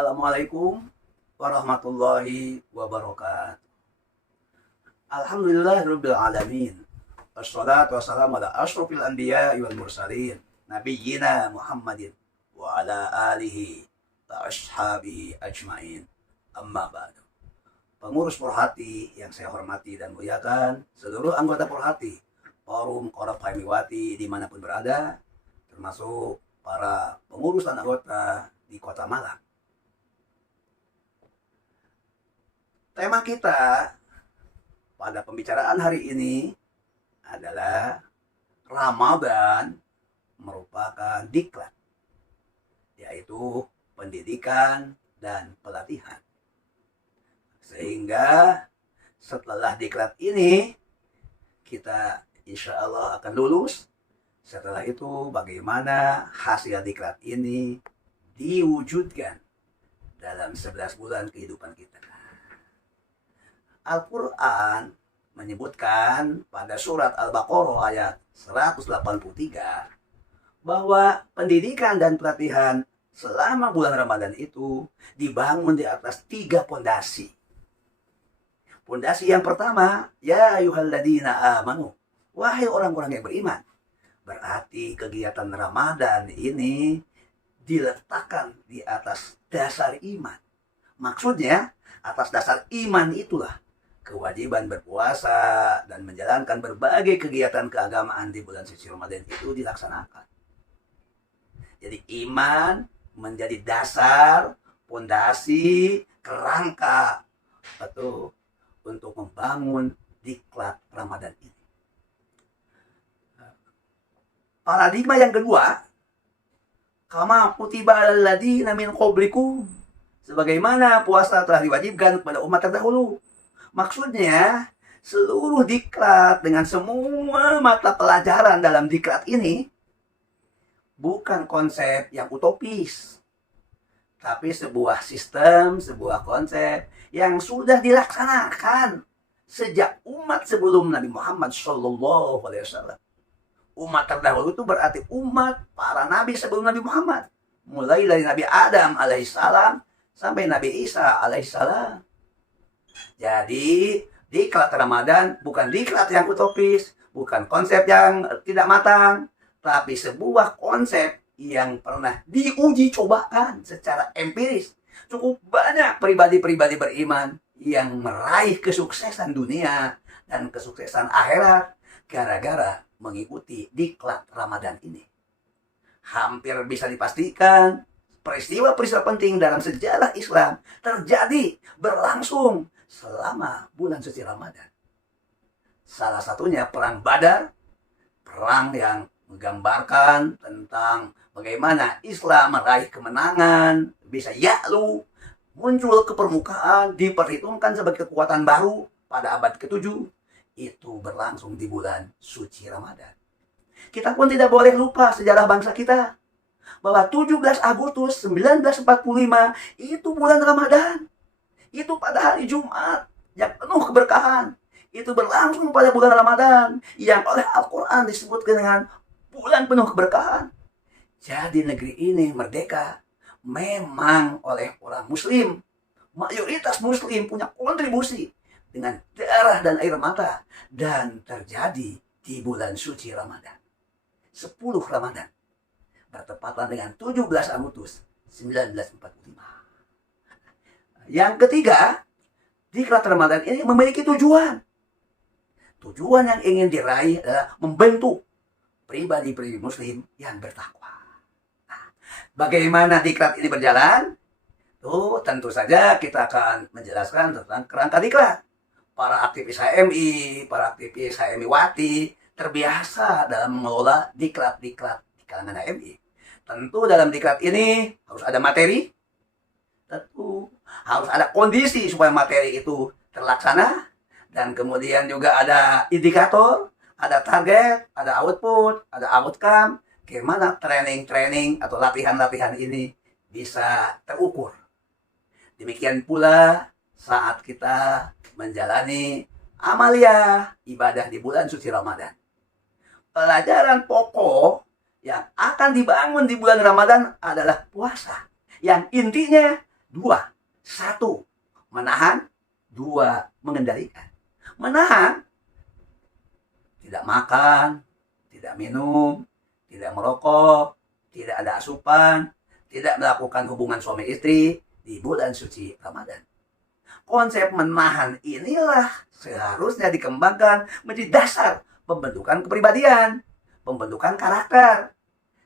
Assalamualaikum warahmatullahi wabarakatuh. Alhamdulillahirabbil alamin. Wassalatu wassalamu ala asyrofil anbiya'i wal mursalin, nabiyyina Muhammadin wa ala alihi wa ashabihi ajmain. Amma ba'du. Pengurus Porhati yang saya hormati dan muliakan, seluruh anggota Porhati, Forum Korab Fahmiwati dimanapun berada, termasuk para pengurus dan anggota di Kota Malang. Tema kita pada pembicaraan hari ini adalah Ramadan merupakan diklat, yaitu pendidikan dan pelatihan. Sehingga setelah diklat ini kita insya Allah akan lulus. Setelah itu bagaimana hasil diklat ini diwujudkan dalam 11 bulan kehidupan kita. Al-Quran menyebutkan pada surat Al-Baqarah ayat 183 bahwa pendidikan dan pelatihan selama bulan Ramadan itu dibangun di atas 3 pondasi. Pondasi yang pertama, ya ayyuhalladzina amanu, wahai orang-orang yang beriman. Berarti kegiatan Ramadan ini diletakkan di atas dasar iman. Maksudnya, atas dasar iman itulah kewajiban berpuasa dan menjalankan berbagai kegiatan keagamaan di bulan suci Ramadan itu dilaksanakan. Jadi iman menjadi dasar, pondasi, kerangka betul untuk membangun diklat Ramadan ini. Paradigma yang kedua, kama kutiba alal ladzina min qablikum, sebagaimana puasa telah diwajibkan kepada umat terdahulu. Maksudnya, seluruh diklat dengan semua mata pelajaran dalam diklat ini bukan konsep yang utopis, tapi sebuah sistem, sebuah konsep yang sudah dilaksanakan sejak umat sebelum Nabi Muhammad SAW. Umat terdahulu itu berarti umat para nabi sebelum Nabi Muhammad. Mulai dari Nabi Adam alaihissalam sampai Nabi Isa alaihissalam. Jadi, diklat Ramadan bukan diklat yang utopis, bukan konsep yang tidak matang, tapi sebuah konsep yang pernah diuji cobakan secara empiris. Cukup banyak pribadi-pribadi beriman yang meraih kesuksesan dunia dan kesuksesan akhirat gara-gara mengikuti diklat Ramadan ini. Hampir bisa dipastikan peristiwa-peristiwa penting dalam sejarah Islam terjadi berlangsung selama bulan suci Ramadan. Salah satunya perang Badar, perang yang menggambarkan tentang bagaimana Islam meraih kemenangan, bisa ya'lu, muncul ke permukaan, diperhitungkan sebagai kekuatan baru pada abad ke-7. Itu berlangsung di bulan suci Ramadan. Kita pun tidak boleh lupa sejarah bangsa kita, bahwa 17 Agustus 1945 itu bulan Ramadan. Itu pada hari Jumat yang penuh keberkahan. Itu berlangsung pada bulan Ramadan yang oleh Al-Quran disebutkan dengan bulan penuh keberkahan. Jadi negeri ini merdeka memang oleh orang Muslim. Mayoritas Muslim punya kontribusi dengan darah dan air mata. Dan terjadi di bulan suci Ramadan. 10 Ramadan. Bertepatan dengan 17 Agustus 1945. Yang ketiga, diklat Ramadan ini memiliki tujuan. Tujuan yang ingin diraih adalah membentuk pribadi-pribadi Muslim yang bertakwa. Nah, bagaimana diklat ini berjalan? Tentu saja kita akan menjelaskan tentang kerangka diklat. Para aktivis HMI, para aktivis HMI Wati terbiasa dalam mengelola diklat-diklat di kalangan HMI. Tentu dalam diklat ini harus ada materi, tentu harus ada kondisi supaya materi itu terlaksana, dan kemudian juga ada indikator, ada target, ada output, ada outcome, bagaimana training atau latihan-latihan ini bisa terukur. Demikian pula saat kita menjalani amalia ibadah di bulan suci Ramadan. Pelajaran pokok yang akan dibangun di bulan Ramadan adalah puasa, yang intinya Dua, satu, menahan. Dua, mengendalikan. Menahan, tidak makan, tidak minum, tidak merokok, tidak ada asupan, tidak melakukan hubungan suami istri di bulan suci Ramadan. Konsep menahan inilah seharusnya dikembangkan menjadi dasar pembentukan kepribadian, pembentukan karakter.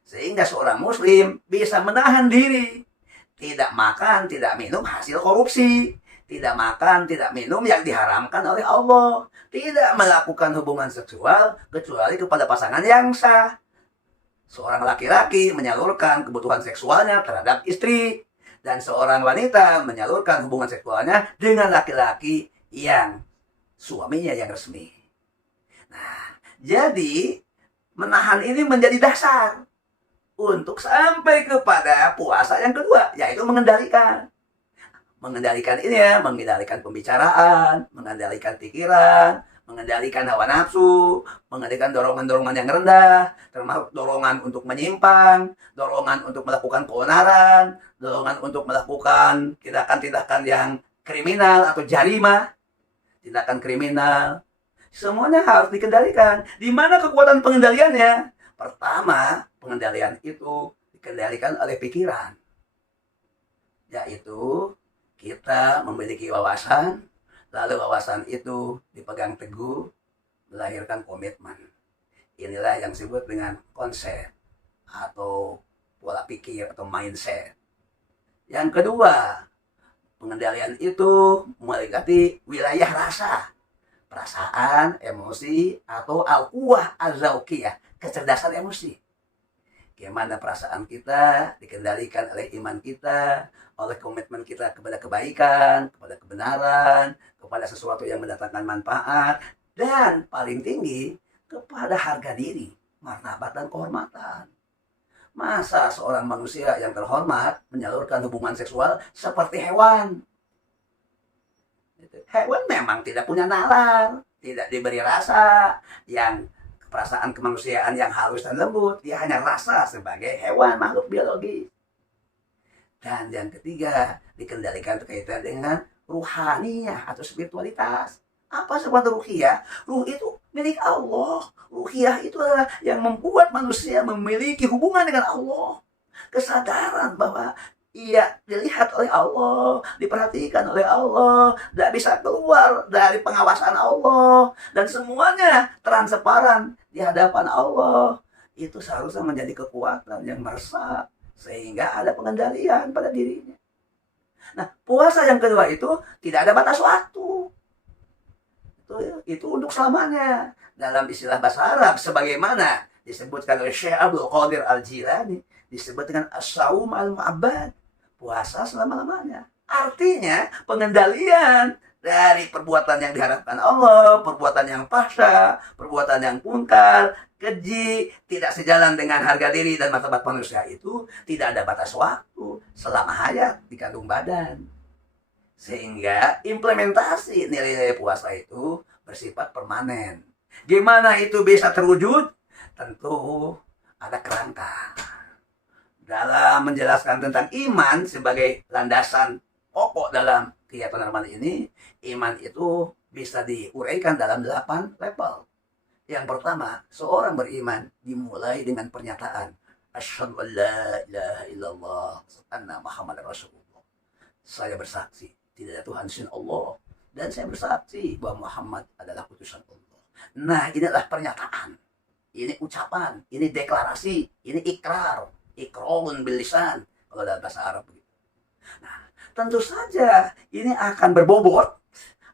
Sehingga seorang muslim bisa menahan diri. Tidak makan, tidak minum hasil korupsi. Tidak makan, tidak minum yang diharamkan oleh Allah. Tidak melakukan hubungan seksual kecuali kepada pasangan yang sah. Seorang laki-laki menyalurkan kebutuhan seksualnya terhadap istri. Dan seorang wanita menyalurkan hubungan seksualnya dengan laki-laki yang suaminya yang resmi. Nah, jadi menahan ini menjadi dasar untuk sampai kepada puasa yang kedua, yaitu mengendalikan. Mengendalikan ini ya, mengendalikan pembicaraan, mengendalikan pikiran, mengendalikan hawa nafsu, mengendalikan dorongan-dorongan yang rendah, termasuk dorongan untuk menyimpang, dorongan untuk melakukan keonaran, dorongan untuk melakukan tindakan-tindakan yang kriminal atau jarimah, tindakan kriminal. Semuanya harus dikendalikan. Di mana kekuatan pengendaliannya? Pertama, pengendalian itu dikendalikan oleh pikiran. Yaitu kita memiliki wawasan, lalu wawasan itu dipegang teguh, melahirkan komitmen. Inilah yang disebut dengan konsep atau pola pikir atau mindset. Yang kedua, pengendalian itu meliputi wilayah rasa, perasaan, emosi, atau al-quwah az-zawqiyah, kecerdasan emosi. Bagaimana perasaan kita dikendalikan oleh iman kita, oleh komitmen kita kepada kebaikan, kepada kebenaran, kepada sesuatu yang mendatangkan manfaat, dan paling tinggi kepada harga diri, martabat dan kehormatan. Masa seorang manusia yang terhormat menyalurkan hubungan seksual seperti hewan? Hewan memang tidak punya nalar, tidak diberi rasa, yang perasaan kemanusiaan yang halus dan lembut. Dia hanya rasa sebagai hewan, makhluk biologis. Dan yang ketiga, dikendalikan berkaitan dengan ruhaniyah atau spiritualitas. Apa sebuah ruhiyah? Ruh itu milik Allah. Ruhiyah itu adalah yang membuat manusia memiliki hubungan dengan Allah. Kesadaran bahwa ia dilihat oleh Allah, diperhatikan oleh Allah, tidak bisa keluar dari pengawasan Allah, dan semuanya transparan di hadapan Allah. Itu seharusnya menjadi kekuatan yang meresap, sehingga ada pengendalian pada dirinya. Nah, puasa yang kedua itu tidak ada batas waktu. Itu untuk selamanya. Dalam istilah bahasa Arab, sebagaimana disebutkan oleh Syekh Abdul Qadir Al-Jilani, disebut dengan as-saum al-mu'abbad, puasa selama-lamanya. Artinya pengendalian dari perbuatan yang diharapkan Allah, perbuatan yang fahsya, perbuatan yang munkar, keji, tidak sejalan dengan harga diri dan martabat manusia itu tidak ada batas waktu selama hayat di kandung badan. Sehingga implementasi nilai-nilai puasa itu bersifat permanen. Gimana itu bisa terwujud? Tentu ada kerangka. Dalam menjelaskan tentang iman sebagai landasan pokok dalam kegiatan Ramadan ini, iman itu bisa diuraikan dalam 8 level. Yang pertama, seorang beriman dimulai dengan pernyataan asyhadu an la ilaha illallah anna Muhammadar Rasulullah. Saya bersaksi tidak ada Tuhan selain Allah, dan saya bersaksi bahwa Muhammad adalah utusan Allah. Nah, ini adalah pernyataan, ini ucapan, ini deklarasi, ini ikrar, ikrarun bil lisan kalau dalam bahasa Arab begitu. Nah, tentu saja ini akan berbobot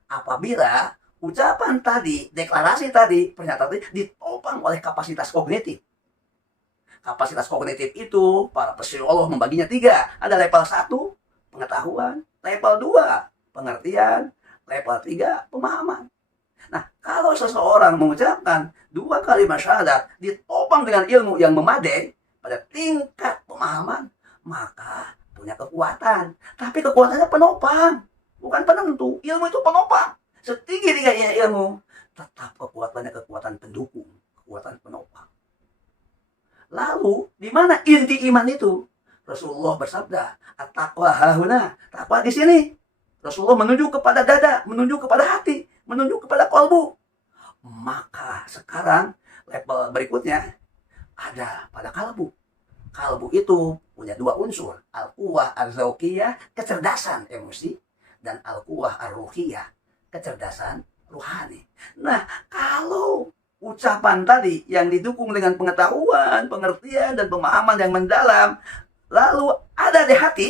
apabila ucapan tadi, deklarasi tadi, pernyataan tadi ditopang oleh kapasitas kognitif. Kapasitas kognitif itu para psikolog membaginya 3. Ada level 1, pengetahuan, level 2, pengertian, level 3, pemahaman. Nah, kalau seseorang mengucapkan 2 kalimat syahadat ditopang dengan ilmu yang memadai pada tingkat pemahaman, maka punya kekuatan. Tapi kekuatannya penopang, bukan penentu. Ilmu itu penopang. Setinggi-tingginya ilmu, tetap kekuatannya kekuatan pendukung, kekuatan penopang. Lalu, di mana inti iman itu? Rasulullah bersabda, at-taqwa hahuna. Takwa di sini. Rasulullah menunjuk kepada dada, menunjuk kepada hati, menunjuk kepada kalbu. Maka sekarang level berikutnya ada pada kalbu. Kalbu itu punya dua unsur, al-quwah ar-zawqiyah, kecerdasan emosi, dan al-quwah ar-ruhiyah, kecerdasan ruhani. Nah, kalau ucapan tadi yang didukung dengan pengetahuan, pengertian, dan pemahaman yang mendalam, lalu ada di hati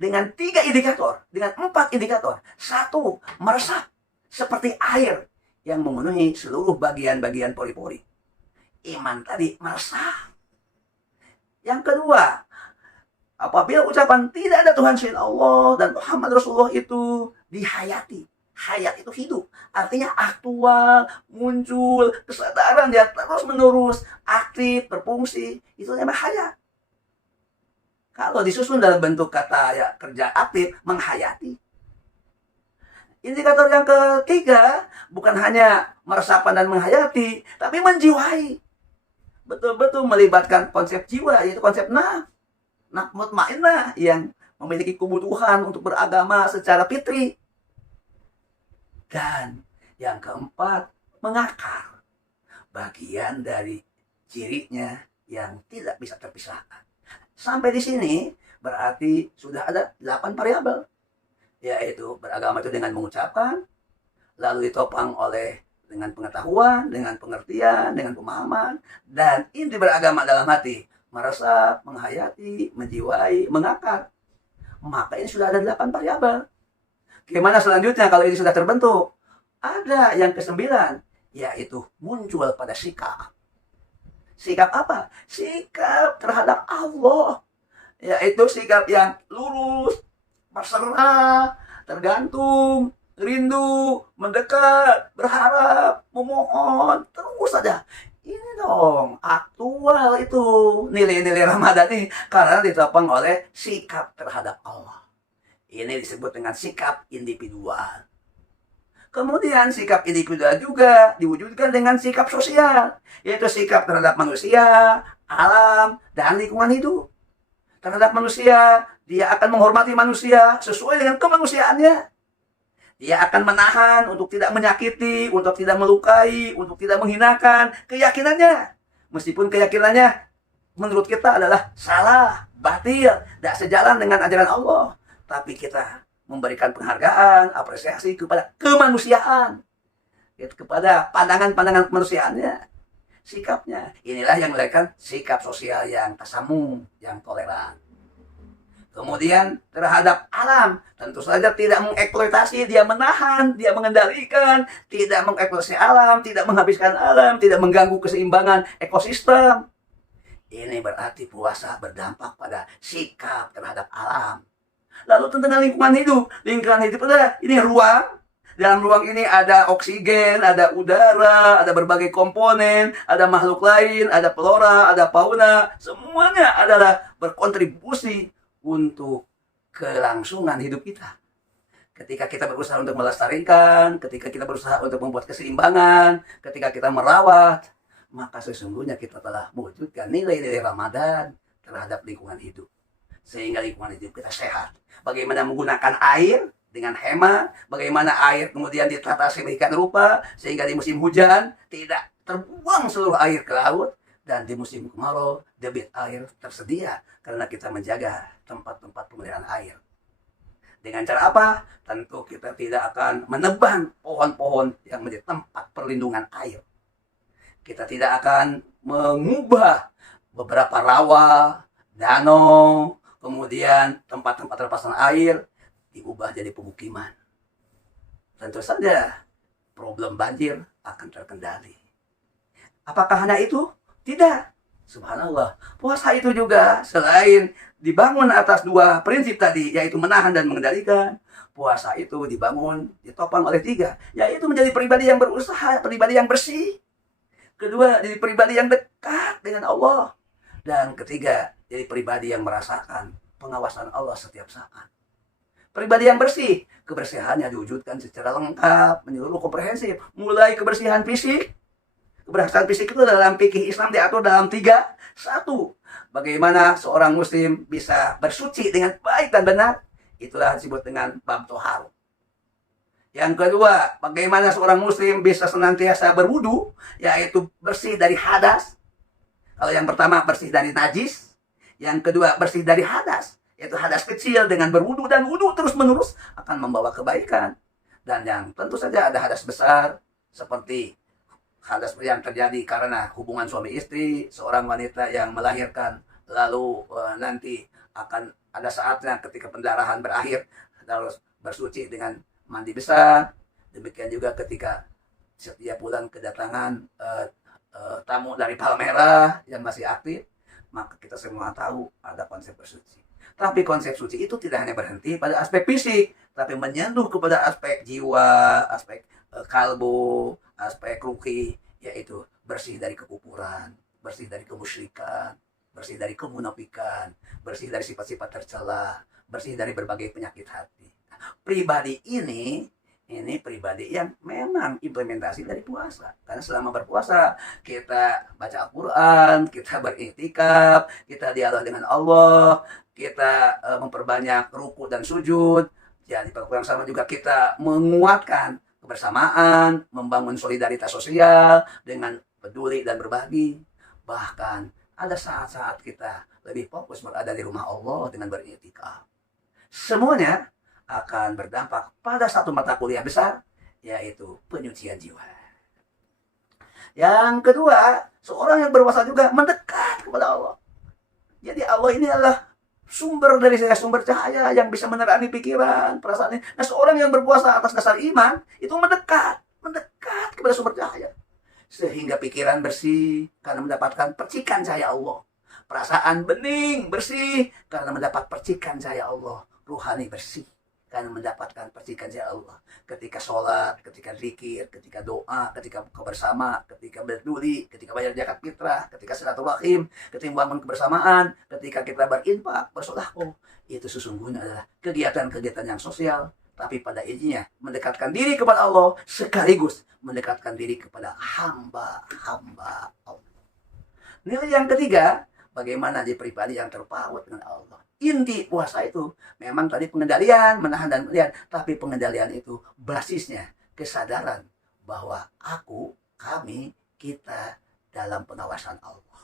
dengan 3 indikator, dengan 4 indikator. 1, meresap seperti air yang memenuhi seluruh bagian-bagian pori-pori. Iman tadi meresap. Yang kedua, apabila ucapan tidak ada Tuhan selain Allah dan Muhammad Rasulullah itu dihayati. Hayat itu hidup, artinya aktual, muncul, kesadaran dia terus menerus, aktif, berfungsi, itu namanya hayat. Kalau disusun dalam bentuk kata ya, kerja aktif, menghayati. Indikator yang ketiga, bukan hanya meresapkan dan menghayati, tapi menjiwai. Betul-betul melibatkan konsep jiwa, yaitu konsep nafs mutmainnah yang memiliki kebutuhan untuk beragama secara fitri. Dan yang keempat, mengakar. Bagian dari cirinya yang tidak bisa terpisahkan. Sampai di sini berarti sudah ada 8 variabel. Yaitu beragama itu dengan mengucapkan, lalu ditopang oleh dengan pengetahuan, dengan pengertian, dengan pemahaman, dan inti beragama dalam hati, meresap, menghayati, menjiwai, mengakar. Maka ini sudah ada 8 variabel. Gimana selanjutnya kalau ini sudah terbentuk? Ada yang ke-9, yaitu muncul pada sikap. Sikap apa? Sikap terhadap Allah. Yaitu sikap yang lurus, berserah, tergantung, rindu, mendekat, berharap, memohon, terus saja. Ini dong, aktual itu nilai-nilai Ramadan ini karena ditopang oleh sikap terhadap Allah. Ini disebut dengan sikap individual. Kemudian sikap individual juga diwujudkan dengan sikap sosial, yaitu sikap terhadap manusia, alam, dan lingkungan hidup. Terhadap manusia, dia akan menghormati manusia sesuai dengan kemanusiaannya. Dia akan menahan untuk tidak menyakiti, untuk tidak melukai, untuk tidak menghinakan keyakinannya. Meskipun keyakinannya menurut kita adalah salah, batil, tidak sejalan dengan ajaran Allah. Tapi kita memberikan penghargaan, apresiasi kepada kemanusiaan. Kepada pandangan-pandangan kemanusiaannya. Sikapnya. Inilah yang melahirkan sikap sosial yang tasamu, yang toleran. Kemudian terhadap alam, tentu saja tidak mengeksploitasi, dia menahan, dia mengendalikan, tidak mengeksploitasi alam, tidak menghabiskan alam, tidak mengganggu keseimbangan ekosistem. Ini berarti puasa berdampak pada sikap terhadap alam. Lalu tentang lingkungan hidup adalah ini ruang. Dalam ruang ini ada oksigen, ada udara, ada berbagai komponen, ada makhluk lain, ada flora, ada fauna. Semuanya adalah berkontribusi untuk kelangsungan hidup kita. Ketika kita berusaha untuk melestarikan, ketika kita berusaha untuk membuat keseimbangan, ketika kita merawat, maka sesungguhnya kita telah mewujudkan nilai-nilai Ramadan terhadap lingkungan hidup. Sehingga lingkungan hidup kita sehat. Bagaimana menggunakan air dengan hemat, bagaimana air kemudian ditata sedemikian rupa, sehingga di musim hujan tidak terbuang seluruh air ke laut, dan di musim kemarau debit air tersedia karena kita menjaga tempat-tempat pemeliharaan air. Dengan cara apa? Tentu kita tidak akan menebang pohon-pohon yang menjadi tempat perlindungan air. Kita tidak akan mengubah beberapa rawa, danau, kemudian tempat-tempat lepasan air diubah jadi pemukiman. Tentu saja problem banjir akan terkendali. Apakah hanya itu? Tidak. Subhanallah. Puasa itu juga selain dibangun atas 2 prinsip tadi, yaitu menahan dan mengendalikan, puasa itu dibangun, ditopang oleh 3, yaitu menjadi pribadi yang berusaha, pribadi yang bersih. Kedua, jadi pribadi yang dekat dengan Allah. Dan ketiga, jadi pribadi yang merasakan pengawasan Allah setiap saat. Pribadi yang bersih, kebersihannya diwujudkan secara lengkap, menyeluruh, komprehensif, mulai kebersihan fisik, Keberhasilan fisik itu dalam fikih Islam diatur dalam 3. Satu, bagaimana seorang muslim bisa bersuci dengan baik dan benar. Itulah disebut dengan bab toharoh. Yang kedua, bagaimana seorang muslim bisa senantiasa berwudu, yaitu bersih dari hadas. Kalau yang pertama bersih dari najis, yang kedua bersih dari hadas, yaitu hadas kecil. Dengan berwudu dan wudu terus menerus akan membawa kebaikan. Dan yang tentu saja ada hadas besar, seperti hadas yang terjadi karena hubungan suami istri, seorang wanita yang melahirkan, lalu nanti akan ada saatnya ketika pendarahan berakhir harus bersuci dengan mandi besar. Demikian juga ketika setiap bulan kedatangan tamu dari Palmerah yang masih aktif, maka kita semua tahu ada konsep bersuci. Tapi konsep suci itu tidak hanya berhenti pada aspek fisik, tapi menyentuh kepada aspek jiwa, aspek kalbu, aspek ruhi, yaitu bersih dari kekufuran, bersih dari kemusyrikan, bersih dari kemunafikan, bersih dari sifat-sifat tercela, bersih dari berbagai penyakit hati. Pribadi ini pribadi yang memang implementasi dari puasa. Karena selama berpuasa kita baca Al-Quran, kita beriktikaf, kita dialog dengan Allah, kita memperbanyak ruku dan sujud. Jadi pada yang sama juga kita menguatkan kebersamaan, membangun solidaritas sosial dengan peduli dan berbagi. Bahkan ada saat-saat kita lebih fokus berada di rumah Allah dengan beriktikaf. Semuanya akan berdampak pada satu mata kuliah besar, yaitu penyucian jiwa. Yang kedua, seorang yang berpuasa juga mendekat kepada Allah. Jadi Allah ini adalah sumber dari sumber cahaya yang bisa menerangi pikiran, perasaan. Nah, seorang yang berpuasa atas dasar iman itu mendekat kepada sumber cahaya, sehingga pikiran bersih karena mendapatkan percikan cahaya Allah, perasaan bening bersih karena mendapat percikan cahaya Allah, ruhani bersih karena mendapatkan percikan cahaya Allah. Ketika sholat, ketika zikir, ketika doa, ketika buka bersama, ketika berduli, ketika bayar zakat fitrah, ketika silaturahim, ketika membangun kebersamaan, ketika kita berinfak, bersedekah, itu sesungguhnya adalah kegiatan-kegiatan yang sosial, tapi pada intinya mendekatkan diri kepada Allah sekaligus mendekatkan diri kepada hamba-hamba Allah. Nilai yang ketiga, bagaimana jadi pribadi yang terpaut dengan Allah. Inti puasa itu memang tadi pengendalian, menahan dan melihat, tapi pengendalian itu basisnya kesadaran bahwa aku, kami, kita dalam pengawasan Allah.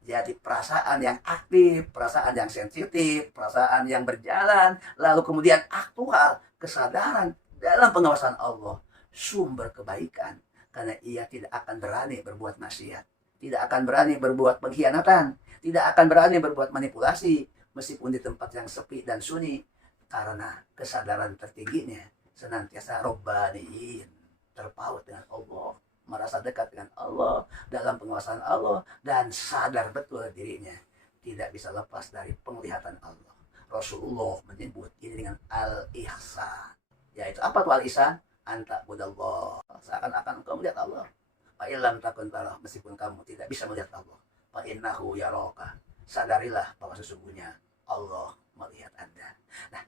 Jadi perasaan yang aktif, perasaan yang sensitif, perasaan yang berjalan, lalu kemudian aktual, kesadaran dalam pengawasan Allah, sumber kebaikan. Karena ia tidak akan berani berbuat maksiat, tidak akan berani berbuat pengkhianatan, tidak akan berani berbuat manipulasi, meskipun di tempat yang sepi dan sunyi, karena kesadaran tertingginya senantiasa robbaniin, terpaut dengan Allah, merasa dekat dengan Allah, dalam penguasaan Allah, dan sadar betul dirinya tidak bisa lepas dari penglihatan Allah. Rasulullah menyebut ini dengan al-ihsan, yaitu apa tuh al-ihsan? Anta budallah, seakan-akan engkau melihat Allah. Fa'ilam takun tarah, meskipun kamu tidak bisa melihat Allah, fa'innahu yaraka, sadarilah bahwa sesungguhnya Allah melihat Anda. Nah,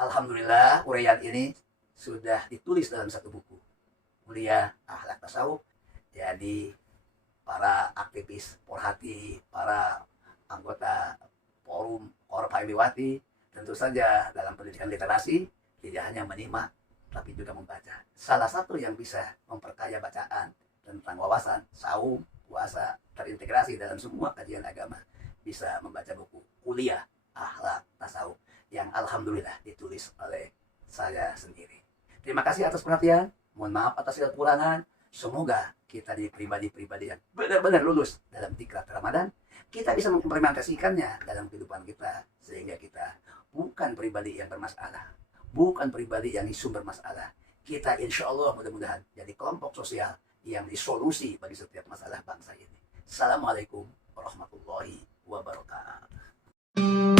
alhamdulillah uraian ini sudah ditulis dalam satu buku, Mulia Akhlak Tasawuf. Jadi para aktivis Porhati, para anggota forum Korpa Iliwati, tentu saja dalam pendidikan literasi tidak hanya menyimak tapi juga membaca. Salah satu yang bisa memperkaya bacaan tentang wawasan saum, puasa, terintegrasi dalam semua kajian agama, bisa membaca buku Kuliah Akhlak Tasawuf yang alhamdulillah ditulis oleh saya sendiri. Terima kasih atas perhatian. Mohon maaf atas segala kekurangan. Semoga kita di pribadi-pribadi yang benar-benar lulus dalam diklat Ramadan, kita bisa mengimplementasikannya dalam kehidupan kita, sehingga kita bukan pribadi yang bermasalah, bukan pribadi yang sumber masalah. Kita insya Allah mudah-mudahan jadi kelompok sosial yang disolusi bagi setiap masalah bangsa ini. Assalamualaikum warahmatullahi wabarakatuh.